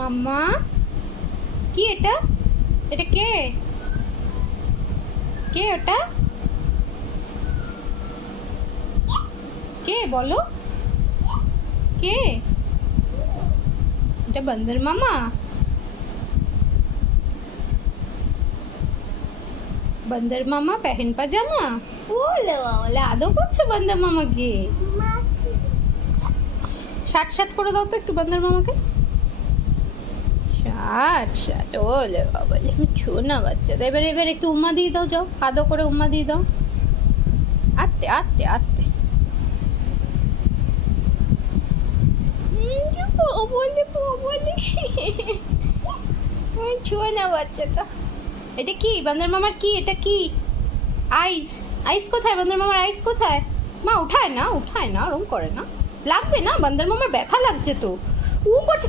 মাম্মা কি এটা? এটা কে? কে ওটা? কে বলো? কে এটা? বান্দর মামা? बंदर मामा पहन पजामा? ओले ওলে আদৌ করছো বান্দর মামাকে? শার্ট শার্ট করে দাও তো একটু বান্দর মামাকে। শার্ট শার্ট ওলে বাবা আমি ছোনা বাচ্চা। এবার এবার একটু উম্মা দিয়ে দাও, যাও আদৌ করে উম্মা দিয়ে দাও। আত্তে আত্তে আত্তে বলে বলে ছোনা বাচ্চা তো। এটা কি বান্দর মামার? কি এটা? কি আইস? আইস কোথায় বান্দর মামার? আইস কোথায়? মা উঠায় না ওরম করে না, লাগবে না বান্দর মামার, ব্যথা লাগছে তো। ও করছে